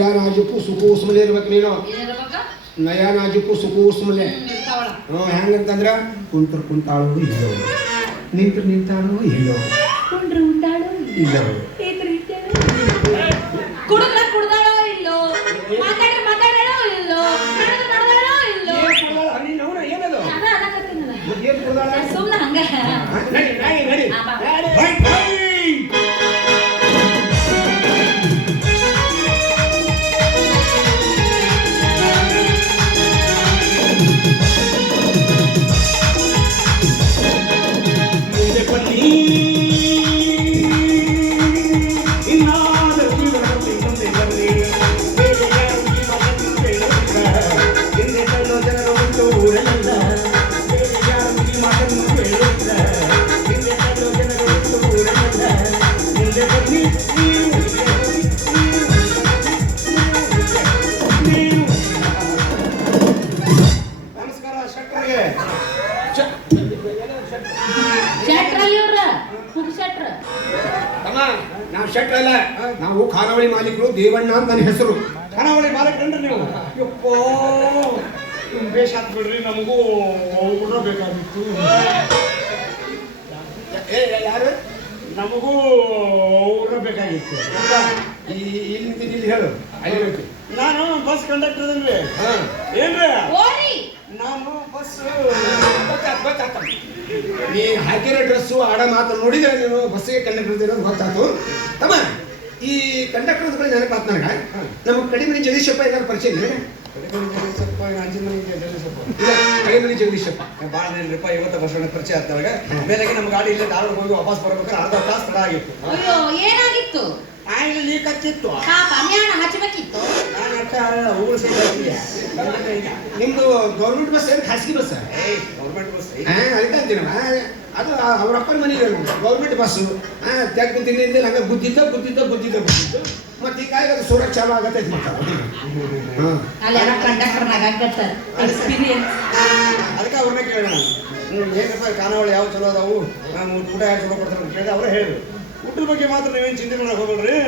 ನಯ ನಾಜುಕು ಸುಕೂಸ್ಮಲೆ ಇರ್ಬೇಕು ನೀನು? ಏನಿರ್ಬೇಕ? ನಯ ನಾಜುಕು ಸುಕೂಸ್ಮಲೆ ಹ್ಮ್, ಇರ್ತಾವಳ. ಹ್ಞೂ ಹೆಂಗಂತಂದ್ರ? ಕುಂತ್ರ ಕುಂತಾಳು ಇಲ್ಲೋ ನಿಂತ್ರ ನಿಂತಾಳು ಇಲ್ಲೋ ಕುಂಡ್ರು ಉಂಡಾಳು ಇಲ್ಲೋ ಏನ್ರಿ ಇದ್ದೇಳು? ಇಲ್ಲೋ? ಮಾತಾಡ್ರೆ ಮಾತಾಡಾಳೋ ಇಲ್ಲೋ? ನಡೆದು ನಡೆದಾಳೋ ಇಲ್ಲೋ? ಏನದು. ಏನ್ ಕೊಡ್ದಾಳ? ಸುಮ್ನೆ ಹಂಗ. ನಡಿ ನಡಿ ನಡಿ. ಖಾನಾವಳಿ ಮಾಲೀಕರು ದೇವಣ್ಣ ಅಂತ ನನ್ನ ಹೆಸರು. ಖಾನಾವಳಿ ಮಾಲಕರನ್ರಿ ನೀವು. ಯಪ್ಪೋ ಬೇಷ್ ಆತ್ ಬಿಡ್ರಿ ನಮಗೂ ಊಟ ಬೇಕಾಗಿತ್ತು. ಏ ಯಾರು? ನಮಗೂ ಊಟ ಬೇಕಾಗಿತ್ತು. ಈ ಇಲ್ಲಿ ಹೇಳು. ಐದು ನಾನು ಬಸ್ ಕಂಡಕ್ಟರ್ ಅದನ್ರಿ? ಹಾ. ಏನ್ರಿ? ಓರಿ. ನಾನು ಬಸ್. ನೀ ಹಾಕಿರೋ ಡ್ರೆಸ್ಸು ಆಡ ಮಾತು ನೋಡಿದ್ರೆ ನೀನು ಬಸ್ಸಿಗೆ ಕಂಡಕ್ಟರ್ ಇರೋದು ಗೊತ್ತಾಯ್ತು. ತಮ್ಮ. ಈ ಕಂಡಕ್ಟರ್ ಕೂಡ ನೆನಪಾತ್ ನನಗೆ ನಮ್ಮ ಕಡಿಮೆ ಜಗದೀಶಪ್ಪ ಏನಾದ್ರು ಪರಿಚಯ ಇಲ್ಲ ಮನೆಗೆ ಕಡಿಮೆ ಜಗದೀಶಪ್ಪ. ಭಾಳ ನೆನ್ರಿಪ್ಪ ಇವತ್ತು ಬಸ್ ಸ್ಟ್ಯಾಂಡ್ ಪರಿಚಯ ಆಗ್ತಾವಾಗ ಮೇಲಾಗಿ ನಮ್ಮ ಗಾಡಿ ಇಲ್ಲೇ ಧಾರವಾಡ ಹೋಗಿ ವಾಪಸ್ ಬರ್ಬೇಕಾದ್ರೆ ಅರ್ಧ ತಾಸು ತಡ ಆಗಿತ್ತು. ಅಯ್ಯೋ ಏನಾಗಿತ್ತು? ಆಯಿಲ್ ಲೀಕ್ ಹಚ್ಚಿತ್ತು ಪಾಪ ಹಚ್ಚಬೇಕಿತ್ತು ನಾನು ನಿಮ್ದು ಗೌರ್ಮೆಂಟ್ ಬಸ್ ಏನು ಖಾಸಗಿ ಬಸ್ ಏಯ್ ಗೌರ್ಮೆಂಟ್ ಬಸ್ ಅದಕ್ಕೆ ಅದು ಅವ್ರ ಅಪ್ಪನ ಮನೆ ಗೌರ್ಮೆಂಟ್ ಬಸ್ಸು ಹಾಂ ತೆಗ್ದು ತಿನ್ನಿಂದ ಹಂಗೆ ಗುದ್ದಿದ್ದ ಗುದ್ದಿದ್ದ ಗುದ್ದಿದ್ದ ಗುದ್ದಿದ್ದು. ಮತ್ತೆ ಈಗ ಸೂರತ್ ಚಾಲು ಆಗತ್ತೈತಿ ಮತ್ತೆ ಕಂಡಕ್ಟರ್ನಾಗ ಎಕ್ಸ್ಪೀರಿಯನ್ಸ್ ಅದಕ್ಕೆ ಅವ್ರನ್ನೇ ಕೇಳೋಣ. ಏನಪ್ಪ ಖಾನಾವಳಿ ಯಾವ ಚಲೋ ಅದಾವು? ನಾನು ಊಟ ಯಾವ ಚಲೋ ಕೊಡ್ತಾರೆ ಅಂತ ಕೇಳಿದೆ ಅವರೇ ಹೇಳಿದ್ರು. ಊಟದ ಬಗ್ಗೆ ಮಾತ್ರ ನೀವೇನು ಚಿಂತೆ ಮಾಡಕ್ ಹೋಗ್ಬೇಡ್ರಿ.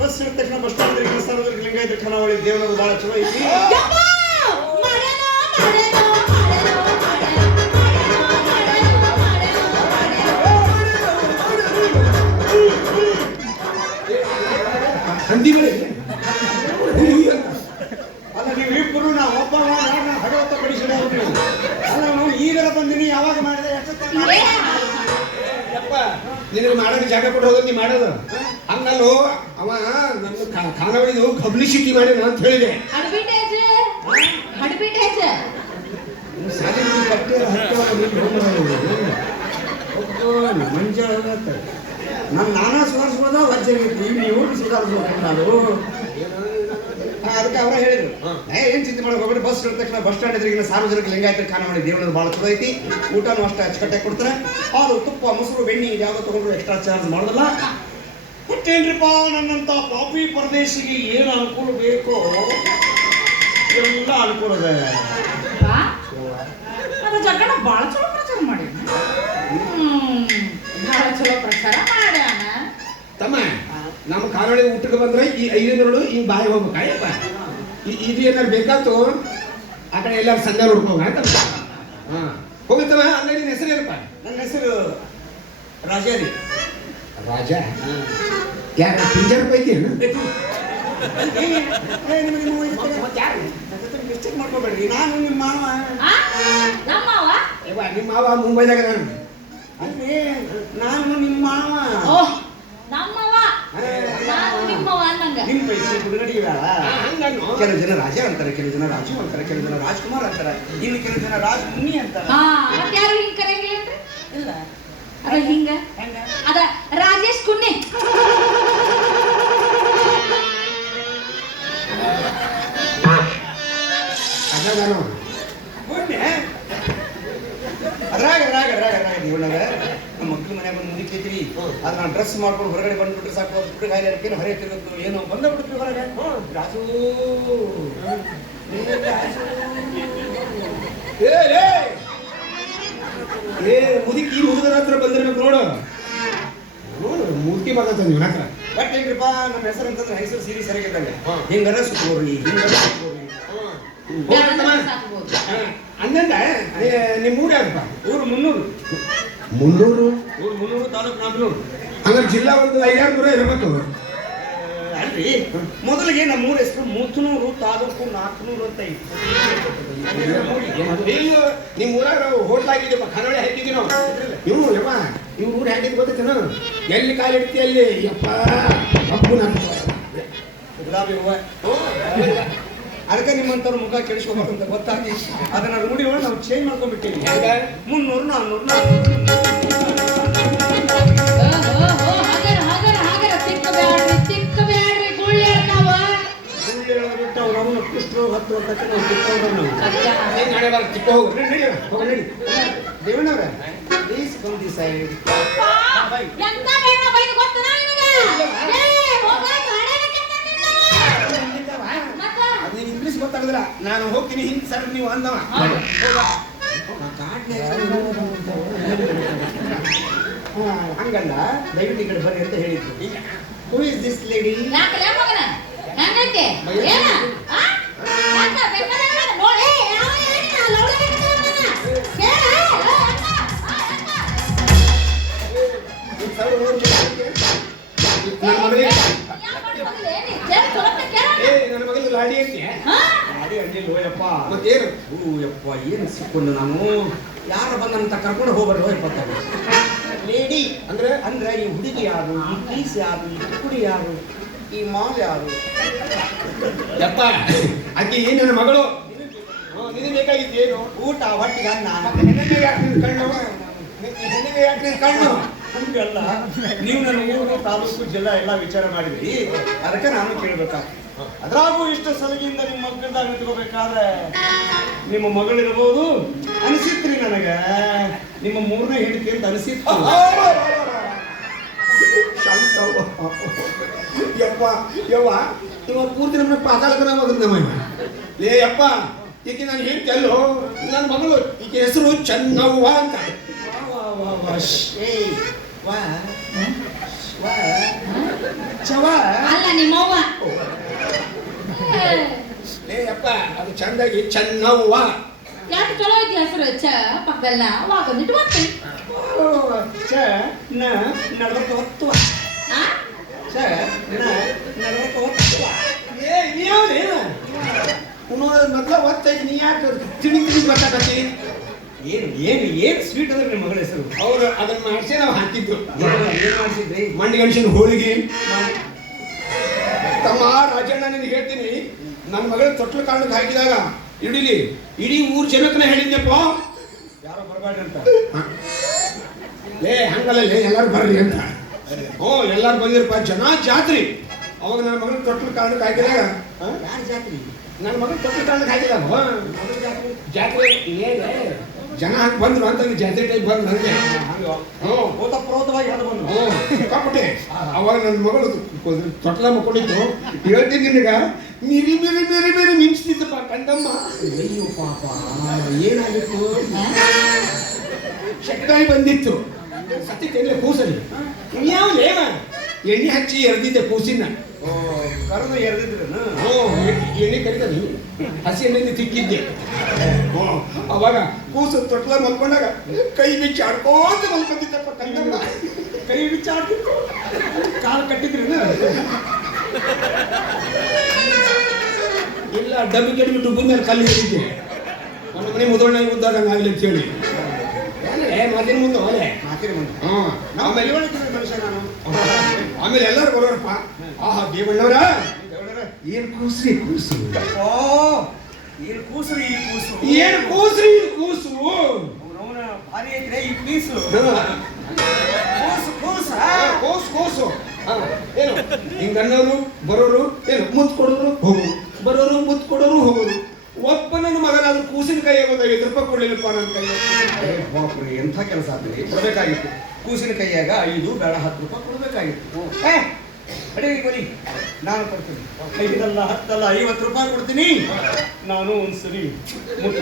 ಬಸ್ ಇಳಿದ ತಕ್ಷಣ ಬಸ್ ಸ್ಟಾಂಡ್ ಸಾರ್ವಜನಿಕ ಲಿಂಗಾಯತ ಖಾನಾವಳಿ ದೇವನದು ಭಾಳ ಚಲೋ ಐತಿ. ಕೊಟ್ಟು ಹೋಗೋದು ನೀ ಮಾಡೋದು? ಹಂಗಲ್ಲೋ ಅವ ನನ್ನ ಕಾಲವಳಿದು ಕಬ್ಲಿ ಶಿಕ್ಕಿ ಮಾಡ್ಯಾನ ಅಂತ ಹೇಳಿದೆ. ಮಂಜಾಳ. ನಾನಾ ಸುಧಾರಿಸ್ಬೋದ ವಜ್ರ ನೀವು ಸುಧಾರಿಸ್ಬೇಕು ನಾನು ಅದಕ್ಕೆ ಅವರ ಹೇಳಿದ್ರು. ಏನ್ ಚಿಂತೆ ಮಾಡಕ್ ಹೋಗ್ಬೇಡಿ ಬಸ್ ತಕ್ಷಣ ಬಸ್ ಸ್ಟ್ಯಾಂಡ್ ಎದುರಿಗೆ ಸಾರ್ವಜನಿಕ ಲಿಂಗಾಯತ ಖಾನಾವಳಿ ದೇವಳದ ಭಾಳ ಚಲೋ ಐತಿ. ಊಟನೂ ಅಷ್ಟು ಅಚ್ಚುಕಟ್ಟೆ ಕೊಡ್ತಾರೆ. ಹಾಲು ತುಪ್ಪ ಮೊಸರು ಬೆಣ್ಣೆ ಯಾವ್ದು ತಗೊಂಡ್ರು ಎಕ್ಸ್ಟ್ರಾ ಚಾರ್ಜ್ ಮಾಡೋದಲ್ಲ. ಮತ್ತೇನ್ರಿಪ್ಪ ನನ್ನಂತ ಪಾಪಿ ಪರದೇಶಿಗೆ ಏನು ಅನುಕೂಲ ಬೇಕೋ? ಎಲ್ಲ ಅನುಕೂಲ ಇದೆ. ಜಗಣ ಭಾಳ ಚಲೋ ಪ್ರಚಾರ ಮಾಡಿ ಹ್ಮ್. ಭಾಳ ಚಲೋ ಪ್ರಚಾರ ಮಾಡ್ಯಾನ. ತಮ್ಮ. ನಮ್ಮ ಖಾನಾವಳಿ ಊಟಕ್ಕೆ ಬಂದ್ರೆ ಈ ಐದು ಹಿಂಗೆ ಬಾಯಿ ಹೋಗ್ಬೇಕಾಯಪ್ಪ ಇದು ಏನಾರು ಬೇಕಾಯ್ತು ಆ ಕಡೆ ಎಲ್ಲಾರು ಸಂಘ ಹುಡ್ಕೋಗ ಆಯ್ತಾ? ಹಾ. ಹೋಗುತ್ತವ ಅಲ್ಲೇ ನಿನ್ನ ಹೆಸರು ಏನಪ್ಪ? ನನ್ನ ಹೆಸರು ರಾಜಾರಿ. ರಾಜ? ಯಾರ ಪಿಂಜರ್ ಪೈಕಿ ಮಿಸ್ಟೇಕ್ ಮಾಡ್ಕೋಬೇಡ್ರಿ. ನಾನು ನಿಮ್ಮ ಮಾವ? ನಿಮ್ಮ ಮಾವ ಮುಂಬೈದಾಗ ನಾನು ಅಲ್ರಿ ನಾನು ನಿಮ್ಮ ಮಾವ. ಓಹ್ ನಮ್ಮವ್ವ ನಾನು ನಿಮ್ಮವ್ವ ಅನ್ನಂಗ. ನಿಮ್ಮ ವಯಸ್ಸು ಹುಡುಗಡಿ. ಕೆಲವು ಜನ ರಾಜ ಅಂತಾರೆ ಕೆಲವು ಜನ ರಾಜು ಅಂತಾರೆ ಕೆಲವು ಜನ ರಾಜ್ಕುಮಾರ್ ಅಂತಾರೆ ಇನ್ನು ಕೆಲವು ಜನ ರಾಜ್ ಮುನಿ ಅಂತಾರೆ ಯಾರು ಹಿಂಗ್ ಕರೆಯಂಗಿಲ್ಲೇನ್ರಿ ಇಲ್ಲ. ಅದ ಹಿಂಗ? ಬಿಟ್ಟು ಅದಕ್ಕೇನು ಹೊರಗೆ ತಿರುಗತ್ತು ಏನೋ ಬಂದ ಬಿಡುತ್ತೆ ಹೊರಗೆ ಏ ಮುದುಕಿ ಈ ಮುದುಗರ ಹತ್ರ ಬಂದಿರ್ಬೇಕು ನೋಡು. ಮೂರ್ತಿ ಬರ್ತೈತೆ ನಿನ್ನ ಹತ್ರ. ಬಟ್ ಹೆಂಗ್ರಿಪ್ಪ ನಮ್ಮ ಹೆಸರು ಅಂತಂದ್ರೆ ಹೆಸರು ಸೀರಿ ಸರಿಯಾಗಿದ್ದಂಗೆ ಹಾ. ಹಿಂಗಾರ ಸುಖೋರಿ ಹಿಂಗಾರ ಸುಖೋರಿ ಅಂದಂತ ಅಂದಂದ ನಿಮ್ಮ ಊರು ಯಾರಪ್ಪ ಊರು ಮುನ್ನೂರು. ಮುನ್ನೂರು? ಊರು ಮುನ್ನೂರು ತಾಲೂಕು ನಾಲ್ಕುನೂರು ಹಂಗಾರೆ ಜಿಲ್ಲಾ ಒಂದು ಐದಾರು ನೂರ ಇರಬೇಕು ಅಲ್ರಿ. ಮೊದಲಿಗೆ ನಮ್ಮ ಊರ ಹೆಸರು ಮೂತ್ನೂರು ತಾಲೂಕು ನಾಲ್ಕುನೂರು ಅಂತ ಇತ್ತು. ಇಲ್ಲ ನಿಮ್ಮ ಊರಾಗ ಹೋಟ್ಲ್ ಆಗಿದ್ದೀವಿ ಕನ್ನಡ ಹಾಕಿದ್ವಿ ನಾವು. ಇವು ಯಮ್ಮ ಇವ್ರ ಊರು ಹಾಕಿದ್ ಗೊತ್ತೈತೇನು ಎಲ್ಲಿ ಕಾಲಿಡ್ತಿ ಅಲ್ಲಿ? ಯಪ್ಪ ಅಪ್ಪು ನನ್ನ ಗುಲಾಬಿ ಹೂವ. ಅದಕ್ಕೆ ನಿಮ್ಮಂತವ್ರ ಮುಖ ಕೆಡಿಸ್ಕೋಬಾರ್ದು ಅಂತ ಗೊತ್ತಾಗಿ ಅದನ್ನ ರೂಢಿ ಒಳಗೆ ನಾವು ಚೇಂಜ್ ಮಾಡ್ಕೊಂಡ್ಬಿಟ್ಟಿವಿ? ಮುನ್ನೂರು ನಾನ್ನೂರು ಓಹೋ ನೀನು ಇಂಗ್ಲೀಷ್ ಗೊತ್ತಾಗದ್ರ ನಾನು ಹೋಗ್ತೀನಿ ಹಿಂದೆ ಸರ್ ನೀವು ಅಂದವ. ಹಂಗಲ್ಲ ದಯವಿಟ್ಟು ಈ ಕಡೆ ಬರ್ರಿ ಅಂತ ಹೇಳಿದ್ರು. ಹೂ ಇಸ್ ದಿಸ್ ಲೇಡಿ ಮಗನ ಯಪ್ಪ ಏನು ಸಿಕ್ಕೊಂಡು ನಾನು? ಯಾರ ಬಂದಂತ ಕರ್ಕೊಂಡು ಹೋಗ್ಬಾರ್ದು ಯಪ್ಪತ್ತಾಗ ಲೇಡಿ ಅಂದ್ರೆ? ಅಂದ್ರೆ ಈ ಹುಡುಗಿ ಯಾರು? ಈ ಪೀಸ್ ಯಾರು? ಈ ಕುಡಿ ಯಾರು? ಈ ಮಾಲ್ ಯಾರು? ಯಪ್ಪ ಆಕೆ ಏನು ನನ್ನ ಮಗಳು? ನಿನಗೆ ಬೇಕಾಗಿತ್ತು ಏನು? ಊಟ ಹೊಟ್ಟಿಗೆ ಅನ್ನ. ಹೆಣ್ಣಿಗೆ ಯಾಕೆ ಕಣ್ಣು. ಹೆಣ್ಣಿಗೆ ಯಾಕೆ ಕಣ್ಣು. ಹಂಗಲ್ಲ. ನೀವು ನನ್ನ ಊರು ತಾಲೂಕು ಜಿಲ್ಲಾ ಎಲ್ಲ ವಿಚಾರ ಮಾಡಿದ್ರಿ. ಅದಕ್ಕೆ ನಾನು ಕೇಳ್ಬೇಕಾ ಅದ್ರಾಗೂ ಇಷ್ಟು ಸಲಗಿಂದ ನಿಮ್ಮ ಮಕ್ಕಳದಾಗ ನಿಂತ್ಕೋಬೇಕಾದ್ರೆ ನಿಮ್ಮ ಮಗಳಿರಬಹುದು. ಅನಿಸಿತ್ರಿ ನನಗೆ. ನಿಮ್ಮ ಮೂರನೇ ಹಿಡಿತಿ ಅಂತ ಅನಿಸಿತ್ತು. ಯಪ್ಪ ಯವ್ವ ಇವ ಪೂರ್ತಿ ನಮ್ಮ ಪಾತಾಳಕನ ಮಗನ. ಲೇ ಯಪ್ಪ ಈಕೆ ನಾನು ಹೇಳ್ತಲ್ಲೋ ನನ್ನ ಮಗಳು ಈಕೆ ಹೆಸರು ಚೆನ್ನವ್ವ ಅಂತ. ವಾ, ವಾ, ವಾ, ಶ್ಶ್, ಏಯ್, ವಾ, ವಾ, ಚವ. ಅಲ್ಲ ನಿಮ್ಮವ್ವ. ಲೇ ಅದು ಚಂದಾಗಿ ಚೆನ್ನವ್ವ. ಯಾಕೆ ಚಲೋ ಐತಿ ಹೆಸರು? ಚ ಪಕ್ಕದಲ್ಲ ವಾಗೊಂದಿಟ್ಟು ಬರ್ತೀನಿ. ಓ, ಚ ನ ನಡವತ್ತ ಒತ್ತುವ ಆ? ಚ ನ ನಡವತ್ತ ಒತ್ತುವ ಏ ನೀವ್ನೇನ ಉನ್ನೋದ ಮೊದ್ಲ ಒತ್ತೈತಿ ನೀ ಯಾಕೆ ತಿಳಿ ತಿಳಿ ಬರ್ತಾಕತ್ತಿ ಏನು ಏನು ಏನು ಸ್ವೀಟ್ ಅಂದ್ರೆ ನಿಮ್ಮ ಮಗಳ ಹೆಸರು? ಅವ್ರು ಅದನ್ನ ಮಾಡಿಸಿ ನಾವು ಹಾಕಿದ್ದು. ಏನು ಮಾಡಿಸಿದ್ರಿ? ಮಂಡಿ ಗಣೇಶನ ಹೋಳಿಗೆ. ತಮ್ಮ ರಾಜಣ್ಣ ನಿನಗೆ ಹೇಳ್ತೀನಿ. ನನ್ನ ಮಗಳ ತೊಟ್ಲು ಕಾರಣಕ್ಕೆ ಹಾಕಿದಾಗ ಇಡೀಲಿ ಇಡೀ ಊರ್ ಜನಕ್ಕನ ಹೇಳಿದ್ನಪ್ಪ. ಯಾರೋ ಬರಬೇಡ್ರಿ ಅಂತ. ಏ ಹಂಗಲ್ಲ ಎಲ್ಲರೂ ಬರ್ರಿ ಅಂತ. ಓ ಎಲ್ಲಾರು ಬಂದಿರಪ್ಪ. ಜನ ಜಾತ್ರಿ. ಅವಾಗ ನನ್ನ ಮಗಳ ತೊಟ್ಲು ಕಾರಣಕ್ಕೆ ಹಾಕಿದಾಗ ಯಾರು ಜಾತ್ರೆ? ನನ್ನ ಮಗಳ ತೊಟ್ಲು ಕಾರಣಕ್ಕೆ ಹಾಕಿದಾಗ ಜಾತ್ರೆ? ಜನ ಹಂಗೆ ಬಂದ್ರು ಅಂತ ಜಾತ್ರೆ ಟೈಪ್ ಬಂದ್ರು ನನಗೆ ಹಂಗ ಹ್ಞೂ ಓತಪ್ರೋತವಾಗಿ ಅದು ಬಂದು ಹ್ಞೂ ಸಿಕ್ಕಾಪಟ್ಟೆ ಅವಾಗ ನನ್ನ ಮಗಳು ತೊಟ್ಲ ಮಕ್ಕೊಂಡಿತ್ತು. ಹೇಳ್ತೀನಿ ನಿನಗ ಮಿರಿ ಮಿರಿ ಮಿರಿ ಮಿರಿ ಮಿಂಚ್ತಿದ್ದಪ್ಪ ಕಂದಮ್ಮ ಅಯ್ಯೋ ಪಾಪ ಏನಾಗಿತ್ತು? ಶಕ್ತಾಯಿ ಬಂದಿತ್ತು. ಸತ್ತಿತ್ತೇನೆ ಕೂಸಲ್ಲಿ. ಯಾವ ಲೇವ? ಎಣ್ಣೆ ಹಚ್ಚಿ ಎರೆದಿದ್ದೆ ಕೂಸಿನ. ಓ ಕರೆದು ಎರೆದಿದ್ರನು? ಹ್ಞೂ ಎಣ್ಣೆ ಕರಿತಾನೆ ಹಸಿ ಎಣ್ಣೆ ತಿಕ್ಕಿದ್ದೆ. ಹ್ಞೂ ಅವಾಗ ಕೂಸು ತೊಟ್ಲ ಮಲ್ಕೊಂಡಾಗ ಕೈ ಬಿಚ್ಚಿ ಆಡ್ಕೋತ ಮಲ್ಕೊಂಡಿದ್ದಪ್ಪ ಕಂದಮ್ಮ ಕೈ ಬಿಚ್ಚಾಡ್ತಿತ್ತು ಕಾಲು ಕಟ್ಟಿದ್ರನು? ಇಲ್ಲ ಡಬ್ಬಿ ಕೆಡ್ಬಿಟ್ಟು ಡುಬ್ಬದ ಮೇಲೆ ಕಲ್ಲಿ ಹಿಡಿದ್ದೆ ಒಂದು ಮನೆ ಮುದೋಣ ಉದ್ದಾಗ ಆಗಲಿ ಅಂತ ಹೇಳಿ. ಏ ಮದಿನ ಮುಂದೆ ಹೋದೆ. ಮಾತಿನ ಮುಂದೆ. ನಾವು ಬೆಳವಣಿಗೆ ಮನುಷ್ಯ ನಾನು. ಆಮೇಲೆ ಎಲ್ಲರೂ ಬರೋರಪ್ಪ. ಆಹಾ ದೇವಣ್ಣವರ. ಏನ್ ಕೂಸ್ರಿ ಕೂಸು ಓ ಕೂಸ್ರಿ ಕೂಸು ಈ ಕೂಸು ಏನ್ ಕೂಸ್ರಿ ಈ ಕೂಸು ಭಾರಿ ಐತ್ರೆ ಈ ಪೀಸು ಕೂಸು ಕೂಸು ಕೂಸ ಕೂಸು ಕೂಸು. ಹಾ, ಏನು? ಹಿಂಗನ್ನೋರು ಬರೋರು ಏನು ಮುತ್ತು ಕೊಡೋರು ಹೋಗೋರು ಬರೋರು ಮುತ್ತು ಕೊಡೋರು ಹೋಗೋರು ಒಬ್ಬ ನನ್ನ ಮಗನಾದ್ರೂ ಕೂಸಿನ ಕೈ ಒಂದು ರೂಪಾಯಿ ಕೊಡ್ಲಿಲ್ಲಪ್ಪ ನನ್ನ ಕೈ ಬಾಪ್ರೆ ಎಂಥ ಕೆಲಸ ಆಗ್ತದೆ? ಕೊಡಬೇಕಾಗಿತ್ತು. ಕೂಸಿನ ಕೈಯಾಗ ಐದು ಬೇಡ ಹತ್ತು ರೂಪಾಯಿ ಕೊಡಬೇಕಾಗಿತ್ತು. ಏ ಅಡಿ ಬಲಿ ನಾನು ಕೊಡ್ತೀನಿ. ಐದಲ್ಲ ಹತ್ತಲ್ಲ ಐವತ್ತು ರೂಪಾಯಿ ಕೊಡ್ತೀನಿ. ನಾನು ಒಂದ್ಸರಿ ಸರಿ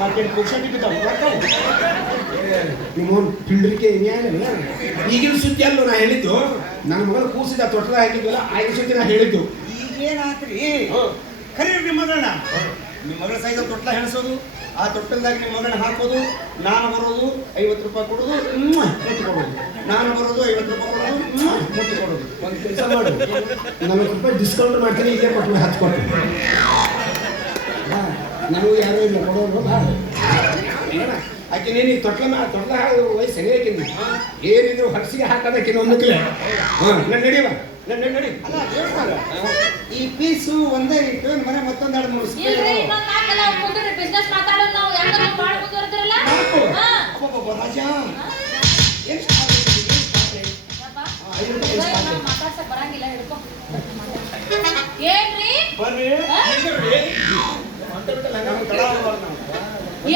ನಾಲ್ಕೇನು ಪುಕ್ಷಟಿ ಬಿದ್ದಾವೆ ಬರ್ತಾವು. ನಿಮ್ಮ ತಿಳ್ರಿಕೆ ಏನಿಲ್ಲ ಈಗಿನ ಸುದ್ದಿ ಅಲ್ಲೂ ನಾ ಹೇಳಿದ್ದು? ನನ್ನ ಮಗಳು ಕೂಸಿದ ತೊಟ್ಟದ ಹಾಕಿದ್ವಲ್ಲ ಆಗಿನ ಸುದ್ದಿ ನಾ ಹೇಳಿದ್ದು. ಈಗೇನಾತ್ರಿ ಕರೀರಿ ನಿಮ್ಮ ಮಗಳನ್ನ. ನಿಮ್ಮ ಮಗಳ ಸೈಜ್ ತೊಟ್ಲ ಹೆಣಸೋದು ಆ ತೊಟ್ಟಲ್ದಾಗ ನಿಮ್ಮ ಮಗಳನ್ನ ಹಾಕೋದು ನಾನು ಬರೋದು ಐವತ್ತು ರೂಪಾಯಿ ಕೊಡೋದು ಮುತ್ತು ಕೊಡೋದು ನಾನು ಬರೋದು ಐವತ್ತು ರೂಪಾಯಿ ಕೊಡೋದು ಮುತ್ತು ಕೊಡೋದು ಒಂದು ಕೆಲಸ ಮಾಡು. ನಲವತ್ತು ರೂಪಾಯಿ ಡಿಸ್ಕೌಂಟ್ ಮಾಡ್ತೀನಿ ಇದೇ ಕೊಟ್ಟು ಹತ್ತು ಬಾ, ನನಗೂ ಯಾರು ಇಲ್ಲ ನೋಡ, ಆಕೆ ನೀನು ಈ ತೊಟ್ಲ ಮಾ ತೊಟ್ಲ ವಯಸ್ಸು ಸರಿಯಾಗಿ ಏನಿದ್ರು ಹಸಿಗೆ ಹಾಕೋದಕ್ಕೆ ಇನ್ನೊಂದು ಹಾಂ ನಾನು ನಡಿವ ನಾನು ನಡಿ ಅಲ್ಲ ಹೇಳ್ತಾರೆ. ಈ ಪೀಸು ಒಂದೇ ಇಟ್ಟು ಮನೆ ಮತ್ತೊಂದು ಎರಡು ಮೂರು ಇಲ್ರಿ ಇನ್ನೊಂದ್ ನಾಲ್ಕಲ್ಲ ಕುಂದ್ರಿ ಬಿಸ್ನೆಸ್ ಮಾತಾಡೋದು ನಾವು ಯಾಕಂದ್ರೆ ಮುಂದುವರೆದಿರಲ್ಲ ರಾಜ. ಏನು? ಮಾತಾಡ್ಸಕ್ ಬರಂಗಿಲ್ಲ ಹಿಡ್ಕೊ. ಬರ್ರಿ.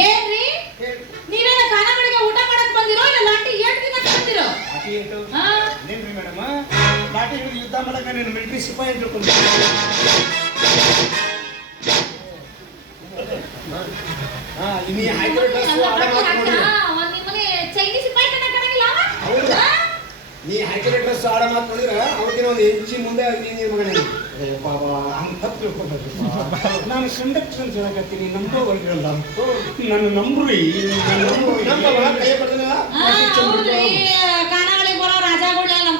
ಏನ್ರಿ? ಹಿಡಿದು ನೀನು ಮಿಲಿಟರಿ ಸಿಪಾಯಿ ಅಂತ ತಿಳ್ಕೊಂಡೆ. ಹಾ ನೀ ಹಾಕಿರೋ ಡ್ರೆಸ್ ಹೌದಾ? ಹಾ? ನೀ ಹಾಕಿರೋ ಡ್ರೆಸ್ ಆಡ ಮಾತು ನೋಡಿದ್ರೆ ಅವತ್ತಿನ ಒಂದು ಇಂಚಿ ಮುಂದೆ ನೀನು ಮಗನೇ ನಾನು ಕಂಡಕ್ಷನ್ ಹೇಳಕತ್ತೀನಿ ನಂಬೋ ಹೊರಗಿರಲ್ಲ ನನ್ನ ನಂಬ್ರಿ ನನ್ನ ನಂಬ್ರಿ. ನಮ್ಮ ಕೈ ಬಡ್ದನಲ್ಲ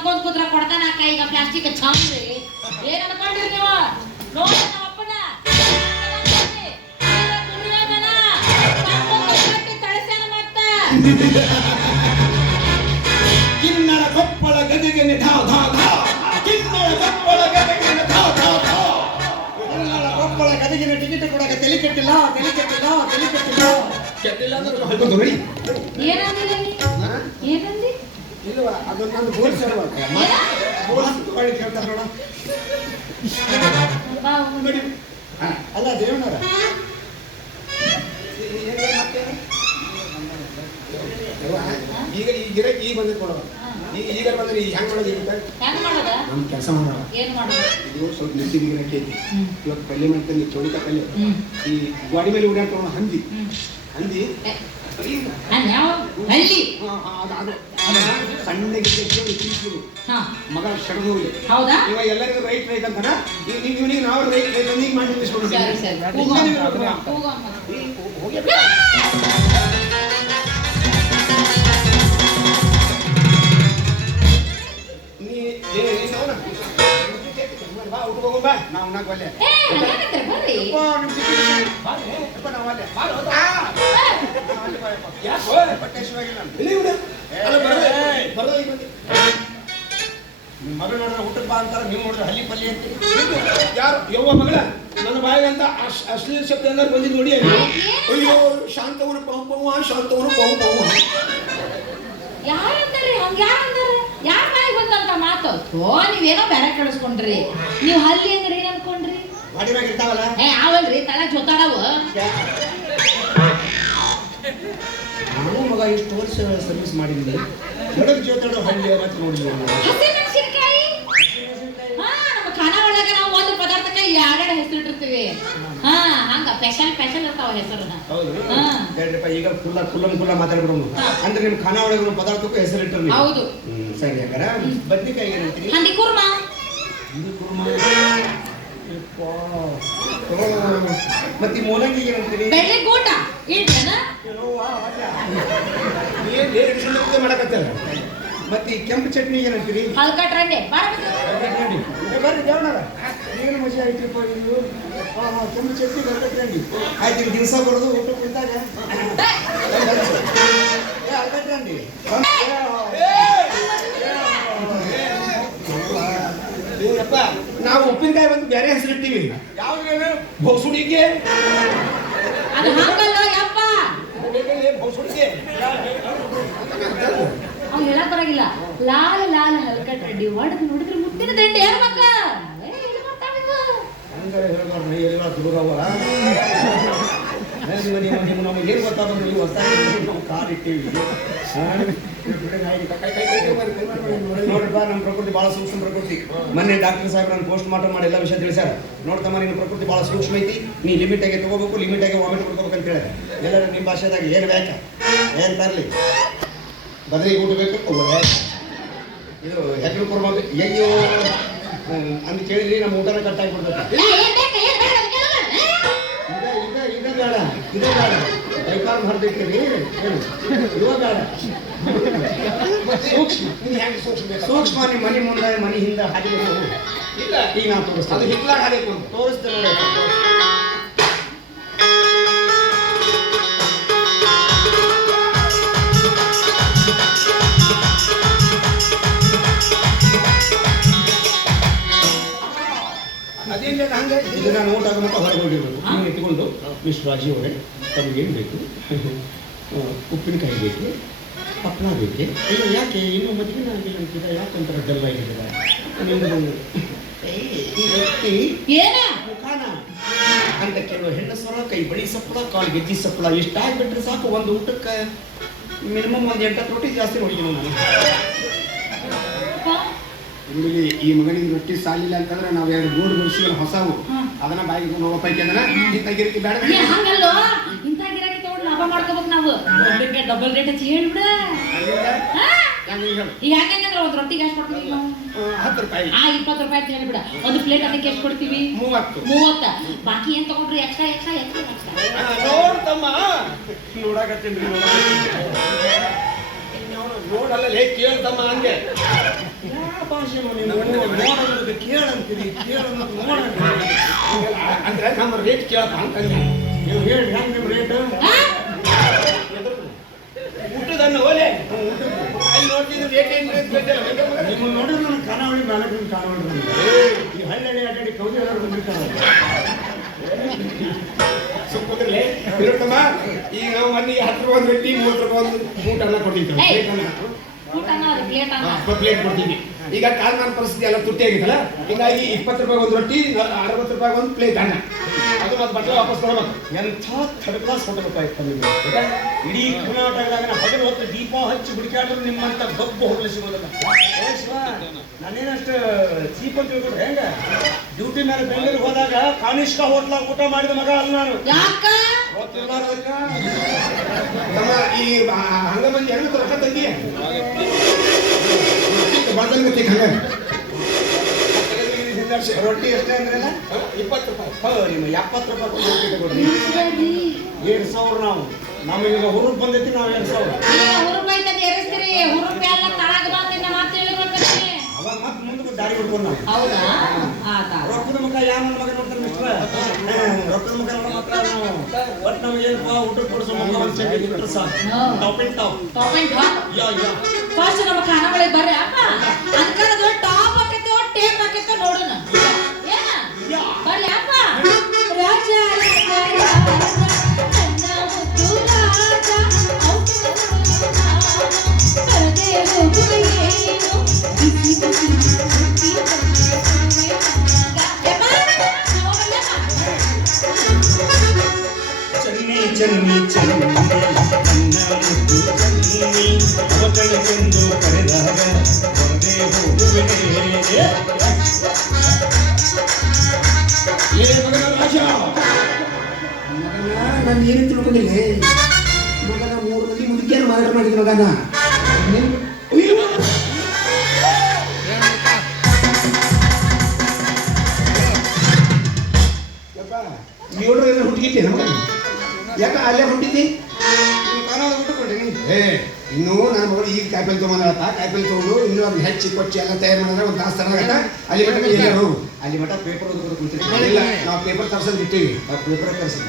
ನಂಬ್ಕೊಂಡ್ ಕೂತ್ರ ಕೊಡ್ತಾನ ಅಕ್ಕ ಈಗ ಪ್ಲಾಸ್ಟಿಕ್ ಚಂದ್ರಿ ಏನ್ ಅನ್ಕೊಂಡಿರಿ ನೀವು ನೋಡಿ ನಮ್ಮ ಅಪ್ಪನ ದುರ್ಯೋಧನ ಕರ್ಕೊಂಡ್ ಕಟ್ಟಿ ಕಿನ್ನರ ಕೊಪ್ಪಳ ಗದಿಗೆ ಧಾ ಧಾ ಧಾ. ಕಿನ್ನರ ಕೊಪ್ಪಳ ಗದಿಗೆ ಧಾ ಧಾ ಧಾ. ಎಲ್ಲರ ಒಬ್ಬಳ ಗದಗಿನ ಟಿಕೆಟ್ ಕೊಡಕ ತಲೆ ಕೆಟ್ಟಿಲ್ಲ ತಲೆ ಕೆಟ್ಟಿಲ್ಲ ತಲೆ ಕೆಟ್ಟಿಲ್ಲ. ಕೆಟ್ಟಿಲ್ಲ ಅಂದ್ರೆ ಹೊಯ್ಕೊಂಡು ಬೋಲ್ ತಗೊಳ್ಳಿ ಕೇಳ್ತಾರ ನೋಡ. ನೋಡಿ ಅಲ್ಲ ದೇವನರ ಈಗ ಈ ಗಿರಾಕಿ ಈಗ ಬಂದಿದ್ ಕೊಡೋದು ಈಗ ಈಗ ಬಂದ್ರೆ ಈಗ ಹೆಂಗ್ ಮಾಡೋದು ಈಗ? ಹೆಂಗ್ ಮಾಡೋದ? ನಮ್ ಕೆಲಸ ಮಾಡೋಣ ಇದು ಸ್ವಲ್ಪ ನೆಟ್ಟಿಗೆ ಗಿರಕ್ಕೆ ಐತಿ ಹ್ಮ್. ಇವತ್ತು ಪಲ್ಯ ಮಾಡ್ತಾನೆ ಚೌಳಿಕ ಪಲ್ಯ. ಈ ಗಾಡಿ ಮೇಲೆ ಓಡಾಡ್ತಾವ ಹಂದಿ. ಹ್ಮ್. ಹಂದಿ? ಏ, ಅದ್ ಯಾವ ಹಳ್ಳಿ ಹಾ, ಹಾ, ಅದು ಅದು ಅದನ್ನ ಸಣ್ಣಗೆ ತೆಗ್ದು ತಿನ್ಸಿದ್ರು. ಹಾ ಮಗ ಹೋಗಿ ಹೌದಾ? ಇವಾಗ ಎಲ್ಲರಿಗೂ ರೈಟ್ ರೈಟ್ ಈಗ ನೀವು ಇವನಿಗೆ ನಾವು ರೈಟ್ ರೈಟ್ ಈಗ ಮಾಡಿ ನಿಲ್ಲಿಸ್ಬಿಡ್ತೀವಿ. ಬಾ ಊಟ ಹೋಗೋ ಬಾ. ನಾವು ಯಪ್ಪ, ಬಾ ಲೇ. ಯಪ್ಪ, ನಾವು ಅಲ್ಲೇ. ಬಾ ನಾವು ಅಲ್ಲೇ ಬಾ ಯಪ್ಪ. ಯಾಕೋ? ಅಲ್ಲ, ಬಂದೆ. ಮಗಳು ನೋಡಿದ್ರೆ ಊಟಕ್ಕೆ ಬಾ ಅಂತಾರ ನೀವು ನೋಡಿದ್ರೆ ಹಲ್ಲಿ ಪಲ್ಲಿ ಅಂತೀರಿ. ಯಾರು? ಯವ್ವ ಮಗಳ? ನನ್ನ ಬಾಯಿಗಂತ ಅಶ್- ಅಶ್ಲೀಲ ಶಬ್ದ ಏನಾದ್ರು ಬಂದಿದ್ದು ನೋಡಿ. ಅಯ್ಯೋ ಶಾಂತವರು ಪೌ ಶಾಂತವರು ಶಾಂತವನು ಪೌ ಯಾರ್ ಅಂದಾರ್ರಿ ಹಂಗ ಯಾರ್ ಅಂದಾರ ಯಾರ್ ಮನೆಗ್ ಬಂದಂತ ಮಾತು ಓ ನೀವೇನೋ ಬೇರೆ ಕಳಿಸ್ಕೊಂಡ್ರಿ. ನೀವು ಹಲ್ಲಿ ಅಂದ್ರೆ ಏನ್ ಅನ್ಕೊಂಡ್ರಿ? ಗಾಡಿ ಮ್ಯಾಗ ಇರ್ತಾವಲ್ಲ ಏ ಅವಲ್ರಿ ತಳ ಜೊತಾಡವ. ನಾನು ಮಗ ಇಷ್ಟು ವರ್ಷ ಸರ್ವಿಸ್ ಮಾಡಿದ್ದೆ. ಬೆಳಗ್ಗೆ ಜೋತಾಡೋ ಹಳ್ಳಿ ಮತ್ತೆ ನೋಡಿದ್ವಿ. ಹಸಿ ಮೆಣಸಿನಕಾಯಿ? ಹಾ ನಮ್ಮ ಖಾನ ಒಳಗೆ ನಾವು ಒಂದು ಪದಾರ್ಥಕ್ಕೆ ಎರಡೆರಡು ಹೆಸರಿಟ್ಟಿರ್ತೀವಿ. ಹಾ. ಹಂಗ ಸ್ಪೆಷಲ್ ಸ್ಪೆಷಲ್ ಇರ್ತಾವ ಹೆಸರನ್ನ. ಹೌದು. ಈಗ ಫುಲ್ಲ ಫುಲ್ಲ ಮಾತಾಡ್ಬಿಡೋಣ ಹಾ. ಅಂದ್ರೆ ನಿಮ್ ಖಾನಾ ಒಳಗಿನ ಪದಾರ್ಥಕ್ಕೂ ಹೆಸರಿಟ್ಟರು ನೀವು ಹೌದು ಸರಿ ಹಾಗಾರ ಬದ್ನಿಕಾಯಿ ಏನಂತೀರಿ ಹಂದಿ ಕುರ್ಮಾ. ಇದು ಕುರ್ಮ. ಯಪ್ಪ. ಮತ್ತೆ ಮೂಲಂಗಿ ಏನಂತೀರಿ ಬೆಳ್ಳಿ ಗೂಟ ಏನೋ ಮಾಡಕತ್ತಲ್ಲ? ಮತ್ತೆ ಈ ಕೆಂಪು ಚಟ್ನಿ ಏನಂತೀರಿ ಹಲ್ಕ ಟ್ರಂಡೆ ಬಾರ ಬರ್ರಿ ಏನು ಮಜಾ ಐತಿಪ್ಪ ಇದು ಹಾಂ ಹಾ ಕೆಂಪು ಚಟ್ನಿ ಬರ್ಬೇಕ್ರಿ ಆಯ್ತು ದಿವಸ ಬರೋದು ಊಟ ಕುಂತಾಗ. ಏ ಏನಪ್ಪ ನಾವು ಉಪ್ಪಿನಕಾಯಿ ಬಂದು ಬೇರೆ ಹೆಸರಿಟ್ಟಿವಿ. ಯಾವ್ದು ಬೋಸುಡಿಗೆ. ಅದು ಹಂಗಲ್ಲ ಯಪ್ಪ? ಬೋಸುಡಿಗೆ. ಅವ್ನು ಹೇಳಕ್ ಬರಂಗಿಲ್ಲ. ಲಾಲ್ ಲಾಲ್ ಹಲ್ಕಟ್ ರೆಡ್ಡಿ ಒಡೆದು ನೋಡಿದ್ರೆ ಮುಟ್ಟಿನ ದಂಡೆ ಯಾರ ಮಕ್ಕ? ಏ, ಇದು ಮಾತಾಡಿದ್ದು. ಹಂಗಾರೆ ಹೇಳ್ಬಾರ್ದು ಎಲ್ಲ ದುರ್ಗವ್ವ? ನೀವು ನೀವು ನೀವು ನಮಗೆ ಏನು ಗೊತ್ತಾಗ ನೀವು ಹೊಸ ನಾವು ಕಾರ್ ಇಟ್ಟಿವಿ ಹಾ? ನೋಡ್ರಪ್ಪ ನಮ್ಮ ಪ್ರಕೃತಿ ಭಾಳ ಸೂಕ್ಷ್ಮ ಪ್ರಕೃತಿ. ಮೊನ್ನೆ ಡಾಕ್ಟರ್ ಸಾಹೇಬ್ರ ಪೋಸ್ಟ್ ಮಾರ್ಟಮ್ ಮಾಡಿ ಎಲ್ಲ ವಿಷಯ ತಿಳಿಸ್ಯಾರ. ನೋಡ್ತಮ್ಮ ನಿನ್ನ ಪ್ರಕೃತಿ ಭಾಳ ಸೂಕ್ಷ್ಮ ಐತಿ. ನೀ ಲಿಮಿಟ್ ಆಗಿ ತಗೋಬೇಕು ಲಿಮಿಟ್ ಆಗಿ ವಾಮಿಟ್ ಮಾಡ್ಕೋಬೇಕು ಅಂತ ಹೇಳಿ ಎಲ್ಲರೂ ನಿಮ್ಮ ಭಾಷೆದಾಗ ಏನು ಬೇಕ ಏನು ತರಲಿ? ಬದಲಿಗೆ ಊಟ ಬೇಕು? ಇದು ಹೆಗ್ಲು ಕೊಡ್ಬೇಕು ಅಯ್ಯೋ. ಅಂತ ಕೇಳಿದ್ರಿ ನಮ್ಮ ಊಟನ ಕಟ್ಟಾಗಿ ಬಿಡ್ಬೇಕು ಕೈಕಾಲು ಹರಿದಿಟ್ಟಿರಿ ಏನು ಇವಾಗ ಬೇಡ. ಸೂಕ್ಷ್ಮ. ಹೆಂಗ್ ನಿಮ್ಮ ಮನೆ ಮುಂದೆ ಮನೆ ಹಿಂದೆ ಹಾಗೆ. ಇಲ್ಲ. ಈಗ ನಾವು ಅದು ತೋರಿಸ್ತೀವಿ ಹಿಟ್ಲರ್ ಹಾಬೇಕು ಅಂತ ತೋರಿಸ್ತೇವೆ ನೋಡಿ. ಇದನ್ನ ಹಂಗೆ ಇದು ನಾನು ಊಟ ಆಗಮಟ್ಟ ಹೊರಗೆ ಹೋಗಿರ್ಬೇಕು ನೀವು ಎತ್ಕೊಂಡು ಮಿಸ್ ರಾಜಿ ಅವರೇ. ತಮಗೇನು ಬೇಕು? ಉಪ್ಪಿನಕಾಯಿ ಬೇಕು ಹಪ್ಪಳ ಬೇಕು. ಇಲ್ಲ ಯಾಕೆ ಇನ್ನೂ ಮದುವೆ ಆಗಿಲ್ಲ ಅಂತಿದ್ದ ಯಾಕೆ ಒಂಥರ ಡಲ್ ಆಗಿದ್ದೀರ? ಮುಖಾನ. ಅಂತ ಕೆಲವು ಹೆಣ್ಣಸರ ಕೈ ಬಳಿ ಸಪ್ಪಳ ಕಾಲು ಗೆಜ್ಜಿ ಸಪ್ಪಳ ಇಷ್ಟ ಆಗ್ಬಿಟ್ರೆ ಸಾಕು. ಒಂದು ಊಟಕ್ಕೆ ಮಿನಿಮಮ್ ಒಂದು ಎಂಟತ್ತು ರೊಟ್ಟಿ ಜಾಸ್ತಿ ನೋಡಿದ್ದೀನಿ ನಾನು. ನಿಮಗೆ ಈ ಮಗನಿಗೆ ರೊಟ್ಟಿ ಸಾಲಿಲ್ಲ ಅಂತಂದ್ರೆ ನಾವು ಎರಡು ಗೋಡ್ ಗುಡಿಸಿಗಳು ಹೊಸವು. ಅದನ್ನ ಬಾಯಿಗೆ ನೋವ ಪೈಕಿ ಅದನ್ನ ಈ ತೆಗಿರಿಕೆ ಬೇಡ. ಹಂಗಲ್ಲೋ? ಇಂಥ ಗಿರಕಿ ತಗೊಂಡು ಲಾಭ ಮಾಡ್ಕೋಬೇಕು ನಾವು. ಡಬಲ್ ರೇಟ್ ಹಚ್ಚಿ ಹೇಳ್ಬಿಡ? ಈಗ ಹೆಂಗಂದ್ರೆ ಒಂದು ರೊಟ್ಟಿಗೆ ಎಷ್ಟು ಕೊಡ್ತೀವಿ ಹತ್ತು ರೂಪಾಯಿ. ಆ ಇಪ್ಪತ್ತು ರೂಪಾಯಿ ಅಂತ ಹೇಳ್ಬಿಡ. ಒಂದು ಪ್ಲೇಟ್ ಅದಕ್ಕೆ ಎಷ್ಟು ಕೊಡ್ತೀವಿ? ಮೂವತ್ತು. ಮೂವತ್ತ. ಬಾಕಿ ಏನ್ ತಗೊಂಡ್ರಿ ಎಕ್ಸ್ಟ್ರಾ ಎಕ್ಸ್ಟ್ರಾ ಎಕ್ಸ್ಟ್ರಾ ಎಕ್ಸ್ಟ್ರಾ ಆ, ನೋಡ್ತಮ್ಮ ನೋಡಾಕತ್ತೀನಿ ನೋಡಲ್ಲ ಲೇ ಕೇಳ್ತಮ್ಮ ಹಂಗೆ. ಭಾಷೆ ಕೇಳಂತೀರಿ ಕೇಳ ನೋಡಂತೀರಿ ಅಂದ್ರೆ ನಮ್ಮ ರೇಟ್ ಕೇಳಪ್ಪ ಅಂತಂದ್ರೆ ನೀವು ಹೇಳಿ ಹೆಂಗೆ ನಿಮ್ಮ ರೇಟ್ ಊಟದನ್ನ ಓಲೆ ಅಲ್ಲಿ ನೋಡ್ತಿದ್ರೆ ರೇಟ್ ಏನು ರೇಟ್. ನಿಮ್ಮನ್ನು ನೋಡಿದ್ರೆ ನನ್ನ ಖಾನಾವಳಿ ಖಾನಾವಳಿ ನನಗೆ. ಈ ಹಳ್ಳಿ ಅಡ್ಡಾಡಿ ಕೌದಿ ಎಲ್ಲರೂ ಬಂದಿರ್ತಾರೆ ಸುಮ್ಮನೆ ಇರುತ್ತಮ್ಮ ಈಗ ನಾವು ಮೊನ್ನೆ ಹತ್ತು ರೂಪಾಯಿ ಒಂದು ರೊಟ್ಟಿ ಮೂವತ್ತು ರೂಪಾಯಿ ಒಂದು ಊಟ ಅನ್ನ ಕೊಟ್ಟಿದ್ದೀವಿ. ಪ್ಲೇಟ್ ಕೊಡ್ತೀವಿ. ಈಗ ಕಾರಣಾನ ಪರಿಸ್ಥಿತಿ ಎಲ್ಲ ತುಟ್ಟಿ ಆಗಿತ್ತಲ್ಲ? ಹೀಗಾಗಿ ಇಪ್ಪತ್ತು ರೂಪಾಯಿ ಒಂದು ರೊಟ್ಟಿ ಅರವತ್ತು ರೂಪಾಯಿ ಒಂದು ಪ್ಲೇಟ್ ಅನ್ನ. ಅದು ಮತ್ತೆ ಬಟ್ಟೆ ವಾಪಸ್ ಕೊಡಬೇಕು ಎಂಥ ಥರ್ಡ್ ಕ್ಲಾಸ್ ಹೋಟೆಲ್ ನಿಮಗೆ? ಇಡೀ ಕರ್ನಾಟಕದಾಗ ನಾ ಹಗಲು ಹೊತ್ತು ದೀಪ ಹಚ್ಚಿ ಹುಡುಕಾಡಿದ್ರು ನಿಮ್ಮಂತ ಗಬ್ಬು ಹೋಗ್ಲಿ ಸಿಗೋದಿಲ್ಲ ನಾನೇನಷ್ಟು ಚೀಪ್ ಅಂತ ತಿಳ್ಕೊಂಡ್ರೆ ಹೆಂಗ? ಡ್ಯೂಟಿ ಮೇಲೆ ಬೆಂಗಳೂರಿಗೆ ಹೋದಾಗ ಕಾನಿಷ್ಕ ಹೋಟ್ಲಾಗ ಊಟ ಮಾಡಿದ ಮಗ ಅಲ್ಲ ನಾನು. ಯಾಕ? ಗೊತ್ತಿರ್ಲಾರ್ದಕ್ಕ ತಮ್ಮ ಈ ಹಂಗ ಮಂದಿ ಹೆಣ್ಣು ರೊಕ್ಕ ತಂದಿ ಬರ್ದಂಗತಿ ಹಂಗ ರೊಟ್ಟಿ ಎಷ್ಟೇ ಅಂದ್ರಲ್ಲ ಇಪ್ಪತ್ತು ರೂಪಾಯಿ ಹೌದು ನಿಮ್ಮ ಎಪ್ಪತ್ತು ರೂಪಾಯಿ ಎರಡು ಸಾವಿರ ನಾವು ನಮಗೀಗ ಹುರುಪ್ ಬಂದೈತಿ ನಾವು ಎರಡು ಸಾವಿರ ಬಂದಿನ ಅವಾಗ ಮತ್ತೆ ಮುಂದಕ್ಕೆ ದಾರಿ ಬಿಡ್ಕೊಂಡು ನಾವು. ಹೌದಾ? ರೊಕ್ಕದ ಮುಖ ಯಾವ ನನ್ನ ಮಗ ನೋಡ್ತಾರೆ ಮಿಸ್ಟ್ರ? ರೊಕ್ಕದ ಮುಖ ನೋಡೋ ಮಾತ್ರ ನಾವು ಒಟ್ಟು ನಮ್ಗೆ ಏನಪ್ಪ ಊಟ ಕೊಡಿಸೋ ಮುಖ ಒಂದು ಚೆಕ್ ಸಾಕು. Top in top. Top and top? Yeah yeah. First ನಮ್ಮ ಖಾನಾವಳಿಗೆ ಬರ್ರಿ ಅಪ್ಪ. ಅನ್ಕಳದು ಟಾಪ್ ಹಾಕೈತೋ ಟೇಪ್ ಹಾಕೈತೋ ನೋಡೋಣ. ಏನ? ಯಾ. ಬರ್ರಿ ಅಪ್ಪ. ರಾಜ ಮಗನ ಹುಡುಗಿದ್ದೆ ಯಾಕ ಅಲ್ಲೇ ಹುಟ್ಟಿದ್ದಿ ಏ ಇನ್ನು ನಾನು ಮಗಳು ಈಗ ಕಾಯಿಪಲ್ಲೆ ತೊಗೊಂಡಾಳತ್ತ ಕಾಯಿಪಲ್ಲೆ ತೊಗೊಂಡು ಇನ್ನೂ ಅದು ಹೆಚ್ಚಿ ಕೊಚ್ಚಿ ಎಲ್ಲ ತಯಾರು ಮಾಡಿದ್ರೆ ಒಂದು ತಾಸು ತರಗತ್ತ ಅಲ್ಲಿ ಮಟ್ಟ ಎಲ್ಲೇ ಹೋಗು ಅಲ್ಲಿ ಮಠ ಪೇಪರ್ ಓದ್ಕೊಂಡು ಕುಂತಿರ್ತೀನಿ ಇಲ್ಲ ನಾವು ಪೇಪರ್ ತರ್ಸೋದು ಬಿಟ್ಟಿವಿ. ನಾವು ಪೇಪರ್ ಕರ್ಸಿ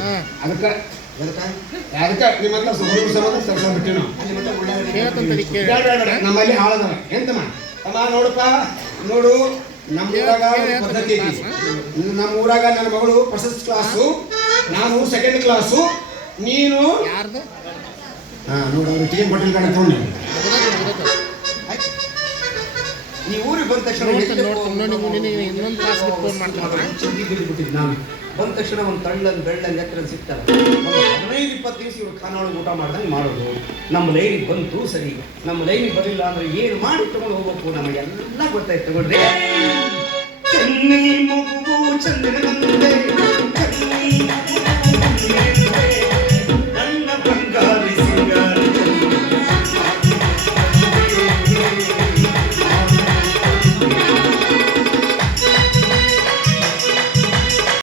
ಅದಕ್ಕೆ ಅದಕ್ಕೆ ನಿಮ್ಮ ಹತ್ರ ಹುಡುಗರು ಸಂಬಂಧ ತರ್ಸೋದು ಬಿಟ್ಟಿವಿ ನಾವು ಅಲ್ಲಿ ಮಠ ಉಳ್ಳಾಗಡ್ಡಿ ಬೇಡ, ಬೇಡ, ಬೇಡ. ನಮ್ಮಲ್ಲಿ ಹಾಳದವ. ಎಂತಮ್ಮ? ಅಮ್ಮ ನೋಡಪ್ಪ ನೋಡು ನಮ್ಮ ಊರಾಗ ಒಂದು ಪದ್ಧತಿ ನಮ್ಮ ಊರಾಗ ನನ್ನ ಮಗಳು ಫಸ್ಟ್ ಕ್ಲಾಸು ನಾನು ಸೆಕೆಂಡ್ ಕ್ಲಾಸು ನೀನು ಹಾ ನೋಡು ಅವ್ರು ಟಿಕೆಟ್ ಬಟನ್ ಕಡೆ ತಗೊಂಡು ಈ ಊರಿಗೆ ಬಂದ ತಕ್ಷಣ ಇನ್ನೊಂದು ಕ್ಲಾಸ್ ಫೋನ್ ಮಾಡ್ತಾರೆ ನಾನು. ಬಂದ ತಕ್ಷಣ ಒಂದು ತಳ್ಳನ್ನು ಬೆಳ್ಳನ್ನು ಎತ್ತರಲ್ಲಿ ಸಿಗ್ತಾರೆ ಹದಿನೈದು, ಇಪ್ಪತ್ತು ದಿವಸ ಇವರು ಖಾನಾವಳಿಗೆ ಊಟ ಮಾಡ್ದಂಗೆ ಮಾಡೋದು. ನಮ್ಮ ಲೈನಿಗೆ ಬಂತು ಸರಿ. ನಮ್ಮ ಲೈನಿಗೆ ಬರಲಿಲ್ಲ ಅಂದ್ರೆ ಏನು ಮಾಡಿ ತಗೊಂಡು ಹೋಗ್ಬೇಕು? ನಮಗೆಲ್ಲ ಗೊತ್ತಾಯ್ತು ತಗೊಂಡ್ರೆ